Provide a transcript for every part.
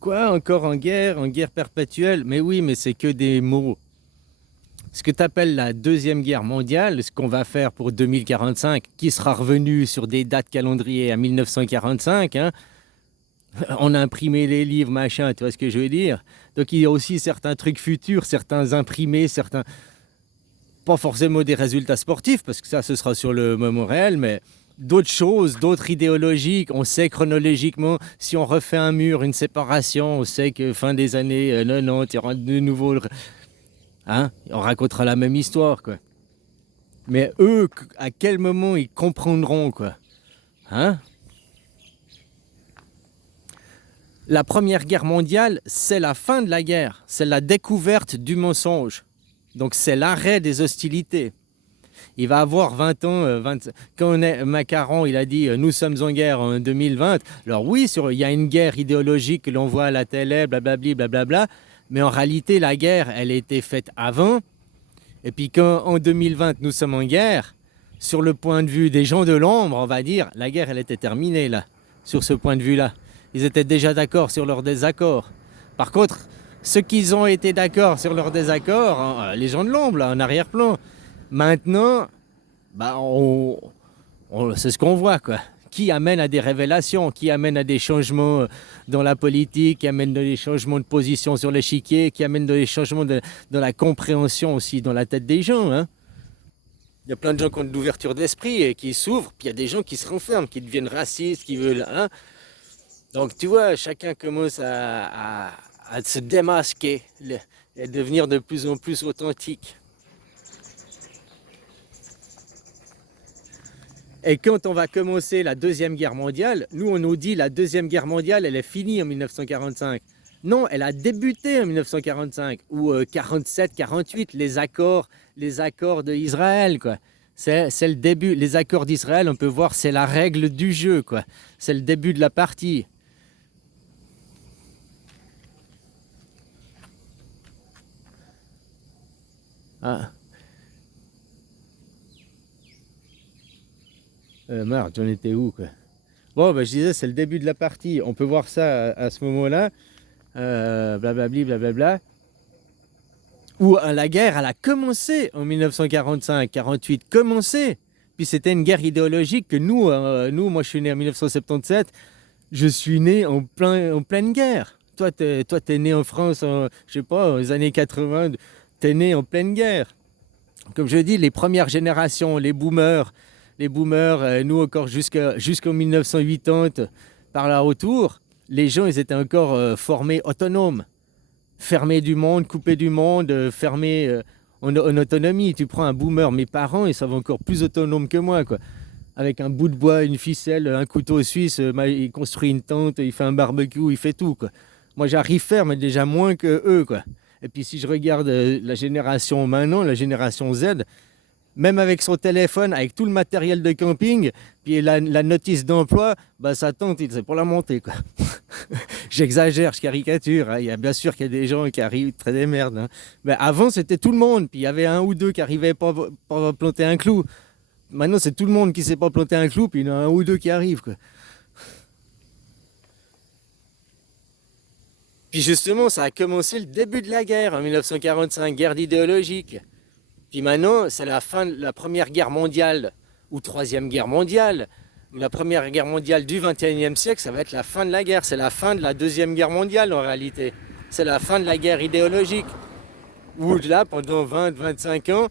Quoi, encore en guerre perpétuelle? Mais oui, mais c'est que des mots. Ce que tu appelles la Deuxième Guerre mondiale, ce qu'on va faire pour 2045, qui sera revenu sur des dates calendrier à 1945, hein, on a imprimé les livres, machin, tu vois ce que je veux dire? Donc il y a aussi certains trucs futurs, certains imprimés, certains... Pas forcément des résultats sportifs, parce que ça, ce sera sur le moment réel, mais d'autres choses, d'autres idéologiques. On sait chronologiquement, si on refait un mur, une séparation, on sait que fin des années 90, il y aura de nouveau... Hein, on racontera la même histoire, quoi. Mais eux, à quel moment ils comprendront, quoi? Hein? La Première Guerre mondiale, c'est la fin de la guerre. C'est la découverte du mensonge. Donc c'est l'arrêt des hostilités. Il va avoir 20 ans, quand on est Macaron, il a dit nous sommes en guerre en 2020. Alors oui, il y a une guerre idéologique que l'on voit à la télé, blablabli, blablabla. Mais en réalité, la guerre, elle a été faite avant. Et puis quand en 2020, nous sommes en guerre, sur le point de vue des gens de l'ombre, on va dire, la guerre, elle était terminée là, sur ce point de vue-là. Ils étaient déjà d'accord sur leur désaccord. Par contre, ceux qui ont été d'accord sur leur désaccord, hein, les gens de l'ombre, là, en arrière-plan, maintenant, bah, c'est ce qu'on voit, quoi. Qui amène à des révélations, qui amène à des changements dans la politique, qui amène à des changements de position sur l'échiquier, qui amène à des changements dans la compréhension aussi dans la tête des gens. Hein. Il y a plein de gens qui ont de l'ouverture d'esprit et qui s'ouvrent, puis il y a des gens qui se renferment, qui deviennent racistes, qui veulent... Hein. Donc tu vois, chacun commence à se démasquer et devenir de plus en plus authentique. Et quand on va commencer la Deuxième Guerre mondiale, nous on nous dit la Deuxième Guerre mondiale, elle est finie en 1945. Non, elle a débuté en 1945 ou 47, 48, les accords d'Israël, quoi. C'est le début. Les accords d'Israël, on peut voir, c'est la règle du jeu, quoi. C'est le début de la partie. Ah. Merde, j'en étais où, quoi? Bon, bah, je disais, c'est le début de la partie. On peut voir ça à ce moment-là. Blablabli, blablabla. Où la guerre, elle a commencé en 1945-48. Commencé. Puis c'était une guerre idéologique que moi je suis né en 1977. Je suis né en pleine guerre. Toi, t'es né en France, je sais pas, aux années 80. T'es né en pleine guerre. Comme je dis, les premières générations, les boomers, nous encore jusqu'en 1980, par là autour, les gens, ils étaient encore formés autonomes, fermés du monde, coupés du monde, fermés en autonomie. Tu prends un boomer, mes parents, ils sont encore plus autonomes que moi, quoi. Avec un bout de bois, une ficelle, un couteau suisse, il construit une tente, il fait un barbecue, il fait tout, quoi. Moi, j'arrive à faire, mais déjà moins que eux, quoi. Et puis si je regarde la génération maintenant, la génération Z, même avec son téléphone, avec tout le matériel de camping, puis la notice d'emploi, bah ça tente, c'est pour la monter, quoi. J'exagère, je caricature. Hein. Il y a bien sûr qu'il y a des gens qui arrivent très des merdes. Hein. Mais avant, c'était tout le monde. Puis il y avait un ou deux qui n'arrivaient pas à planter un clou. Maintenant, c'est tout le monde qui ne sait pas planter un clou, puis il y en a un ou deux qui arrivent, quoi. Puis justement, ça a commencé le début de la guerre en 1945, guerre idéologique. Puis maintenant, c'est la fin de la Première Guerre mondiale ou Troisième Guerre mondiale. La Première Guerre mondiale du XXIe siècle, ça va être la fin de la guerre. C'est la fin de la Deuxième Guerre mondiale en réalité. C'est la fin de la guerre idéologique. Où là, pendant 20, 25 ans,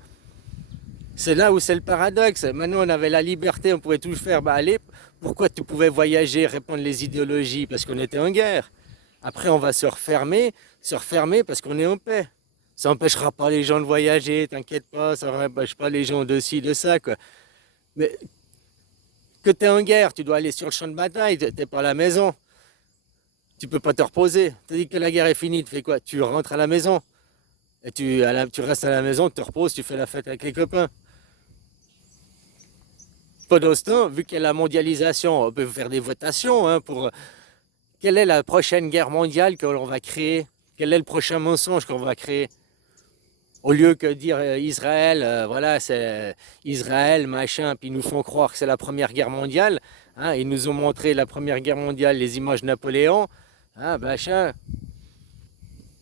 c'est là où c'est le paradoxe. Maintenant, on avait la liberté, on pouvait tout faire. Bah allez, pourquoi tu pouvais voyager, répandre les idéologies? Parce qu'on était en guerre. Après, on va se refermer parce qu'on est en paix. Ça n'empêchera pas les gens de voyager, t'inquiète pas, ça n'empêche pas les gens de ci, de ça, quoi. Mais que tu es en guerre, tu dois aller sur le champ de bataille, tu n'es pas à la maison. Tu peux pas te reposer. Tu dis que la guerre est finie, tu fais quoi? Tu rentres à la maison. Et tu restes à la maison, tu te reposes, tu fais la fête avec les copains. Pendant ce temps, vu qu'il y a la mondialisation, on peut faire des votations hein, pour quelle est la prochaine guerre mondiale que l'on va créer, quel est le prochain mensonge qu'on va créer. Au lieu que dire Israël, voilà, c'est Israël, machin, puis ils nous font croire que c'est la Première Guerre mondiale. Hein, ils nous ont montré la Première Guerre mondiale, les images de Napoléon. hein, machin.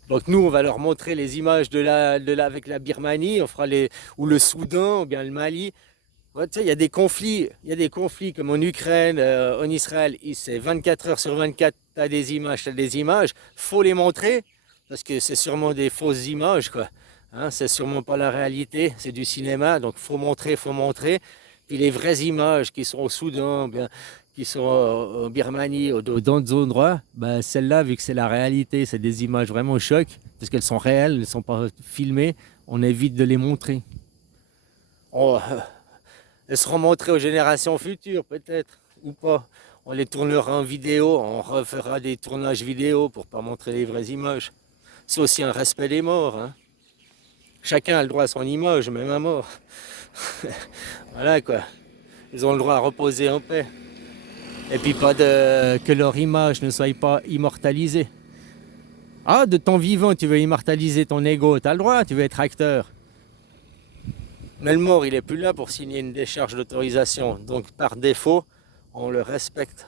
Donc nous, on va leur montrer les images avec la Birmanie, on fera ou le Soudan, ou bien le Mali. Ouais, tu sais, il y a des conflits comme en Ukraine, en Israël, c'est 24 heures sur 24, t'as des images, faut les montrer, parce que c'est sûrement des fausses images, quoi. Hein, c'est sûrement pas la réalité, c'est du cinéma, donc faut montrer, faut montrer. Puis les vraies images qui sont au Soudan, bien, qui sont en Birmanie, ou dans d'autres endroits, bah, celles-là, vu que c'est la réalité, c'est des images vraiment chocs, parce qu'elles sont réelles, elles ne sont pas filmées, on évite de les montrer. On- elles seront montrées aux générations futures, peut-être, ou pas. On les tournera en vidéo, on refera des tournages vidéo pour pas montrer les vraies images. C'est aussi un respect des morts, hein. Chacun a le droit à son image, même à mort. Voilà quoi. Ils ont le droit à reposer en paix. Et puis pas que leur image ne soit pas immortalisée. Ah, de ton vivant, tu veux immortaliser ton ego, t'as le droit, tu veux être acteur. Mais le mort, il est plus là pour signer une décharge d'autorisation. Donc par défaut, on le respecte.